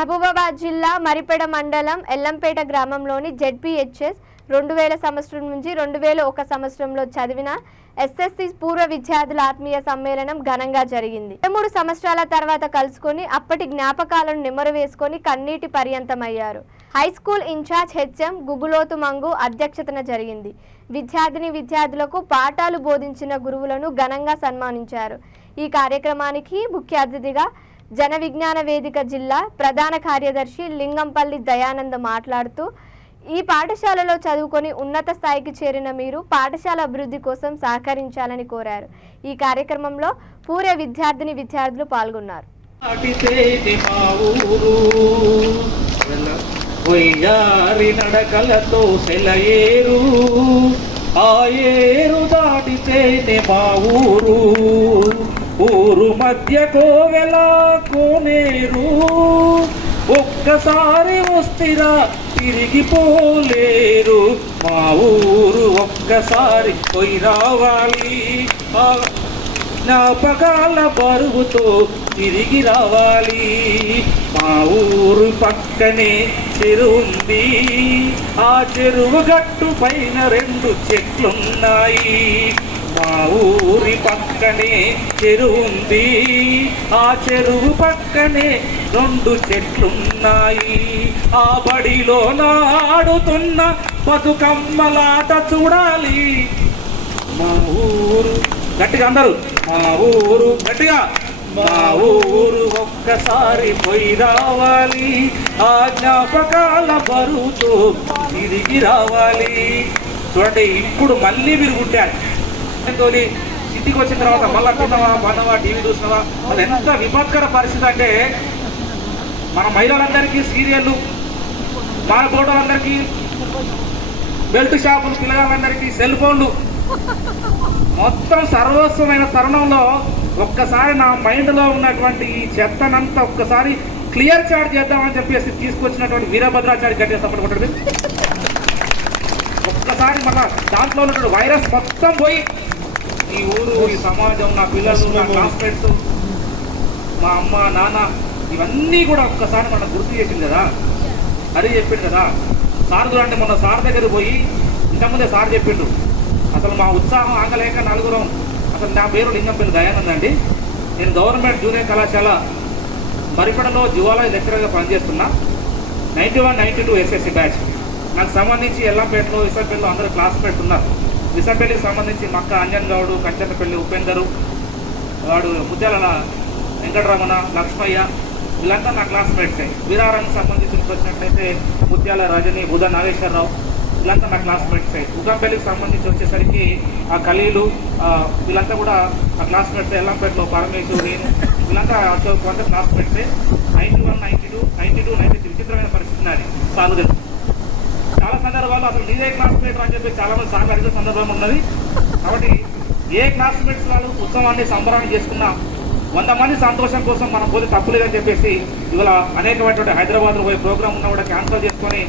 మహబూబాబాద్ జిల్లా మరిపెడ మండలం ఎల్లంపేట గ్రామంలోని జెడ్పీహెచ్ఎస్ 2000 సంవత్సరం నుంచి 2001 సంవత్సరంలో చదివిన ఎస్ఎస్సి పూర్వ విద్యార్థుల ఆత్మీయ సమ్మేళనం ఘనంగా జరిగింది. 3 సంవత్సరాల తర్వాత కలుసుకొని అప్పటి జ్ఞాపకాలను నెమరు వేసుకొని కన్నీటి పర్యంతమయ్యారు. High school incharge HM Guguloth Mangu అధ్యక్షతన జరిగింది. విద్యార్థులకు పాఠాలు బోధించిన గురువులను ఘనంగా సన్మానించారు. ఈ కార్యక్రమానికి ముఖ్య అతిథిగా జన విజ్ఞాన వేదిక జిల్లా ప్రధాన కార్యదర్శి లింగంపల్లి దయానంద మాట్లాడుతూ, ఈ పాఠశాలలో చదువుకొని ఉన్నత స్థాయికి చేరిన మీరు పాఠశాల అభివృద్ధి కోసం సహకరించాలని కోరారు. ఈ కార్యక్రమంలో పూర్వ విద్యార్థులు పాల్గొన్నారు. ఊరు మధ్య కోవెల కోనేరు ఒక్కసారి వస్తిరా తిరిగిపోలేరు. మా ఊరు ఒక్కసారి పోయి రావాలి, జ్ఞాపకాల బరువుతో తిరిగి రావాలి. మా ఊరు పక్కనే చెరువుంది, ఆ చెరువు గట్టు పైన 2 చెట్లున్నాయి. మా ఊరి పక్కనే చెరువుంది, ఆ చెరువు పక్కనే 2 చెట్లున్నాయి. ఆ బడిలో నాడుతున్న బతుకమ్మలాట చూడాలి. మా ఊరు గట్టిగా అందరూ, మా ఊరు గట్టిగా, మా ఊరు ఒక్కసారి పోయి రావాలి, ఆ జ్ఞాపకాల బరువుతో తిరిగి రావాలి. చూడండి, ఇప్పుడు మళ్ళీ మీరు పుట్టారు. ఇంటికి వచ్చిన తర్వాత మళ్ళా తిన్నావా, పన్నవా, టీవీ చూసినావా, అది ఎంత విపత్కర పరిస్థితి అంటే, మన మహిళలందరికీ సీరియళ్ళు, మన ఫోటోలందరికీ బెల్ట్ షాపులు, పిల్లగాళ్ళందరికీ సెల్ ఫోన్లు, మొత్తం సర్వస్వమైన తరుణంలో ఒక్కసారి నా మైండ్లో ఉన్నటువంటి ఈ చెత్తనంతా ఒక్కసారి క్లియర్ చాట్ చేద్దామని చెప్పేసి తీసుకొచ్చినటువంటి వీరభద్రాచారి గట్టిగా సపోర్ట్ కొట్టండి. ఒక్కసారి మన దాంట్లో ఉన్నటువంటి వైరస్ మొత్తం పోయి ఈ ఊరు, ఈ సమాజం, నా పిల్లలు, నా క్లాస్మేట్స్, మా అమ్మ నాన్న, ఇవన్నీ కూడా ఒక్కసారి మనం గుర్తు చేసింది కదా. అది చెప్పిండు కదా సార్. అంటే మొన్న సార్ దగ్గర పోయి ఇంతకుముందే సార్ చెప్పిండు, అసలు మా ఉత్సాహం ఆగలేక 4 అసలు నా పేరు లింగంపల్లి దయానంద్ అండి. నేను గవర్నమెంట్ జూనియర్ కళాశాల మరిపెడలో జువాలజీ లెక్చరర్గా పనిచేస్తున్నా. 91, 92 ఎస్ఎస్సి బ్యాచ్. నాకు సంబంధించి ఎల్లంపేటలో, విశాఖపల్లిలో అందరూ క్లాస్మేట్స్ ఉన్నారు. విశాఖపల్లికి సంబంధించి మక్క అంజన్ గౌడు, కంచనపల్లి ఉపేందరు, వాడు ముత్యాల వెంకటరమణ, లక్ష్మయ్య, వీళ్ళంతా నా క్లాస్మేట్సే. వీరారానికి సంబంధించి వచ్చినట్లయితే ముత్యాల రజని, బుధ నాగేశ్వరరావు, వీళ్ళంతా నా క్లాస్మేట్సే. ఉగంపల్లికి సంబంధించి వచ్చేసరికి ఆ ఖలీలు, వీళ్ళంతా కూడా నా క్లాస్మేట్సే. ఎల్లంపేటలో పరమేశ్వరు, నేను, వీళ్ళంతా కొంత క్లాస్మేట్సే. 91, 92, 93 విచిత్రమైన పరిస్థితి నాది. సాగు తెలుసు చాలా సందర్భాల్లో అసలు నీదే క్లాస్మేట్ అని చెప్పి చాలా మంది సాగు అడిగే సందర్భం ఉన్నది. కాబట్టి ఏ క్లాస్మేట్స్ వాళ్ళు ఉత్సవాన్ని సంబరాన్ని చేసుకున్నా 100 మంది సంతోషం కోసం మనం పోతే తప్పులేదని చెప్పేసి ఇవాళ అనేకమైనటువంటి హైదరాబాద్లో పోయే ప్రోగ్రామ్ ఉన్నా కూడా క్యాన్సిల్ చేసుకొని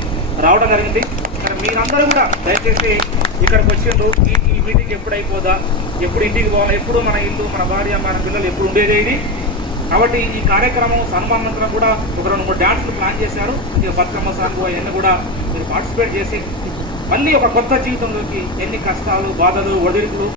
రావడం జరిగింది. మరి మీరందరూ కూడా దయచేసి ఇక్కడికి వచ్చిండ్రు. ఈ మీటింగ్ ఎప్పుడు అయిపోదా, ఎప్పుడు ఇంటికి పోవాలి, ఎప్పుడు మన ఇల్లు, మన భార్య, మన పిల్లలు ఎప్పుడు ఉండేది ఇది. కాబట్టి ఈ కార్యక్రమం సన్మానంతరం కూడా ఒక 2-3 డ్యాన్స్లు ప్లాన్ చేశారు. ఇక బతుకమ్మ సాంగ్ అవన్నీ కూడా మీరు పార్టిసిపేట్ చేసి మళ్ళీ ఒక కొత్త జీవితంలోకి ఎన్ని కష్టాలు, బాధలు, ఒడిదుడుకులు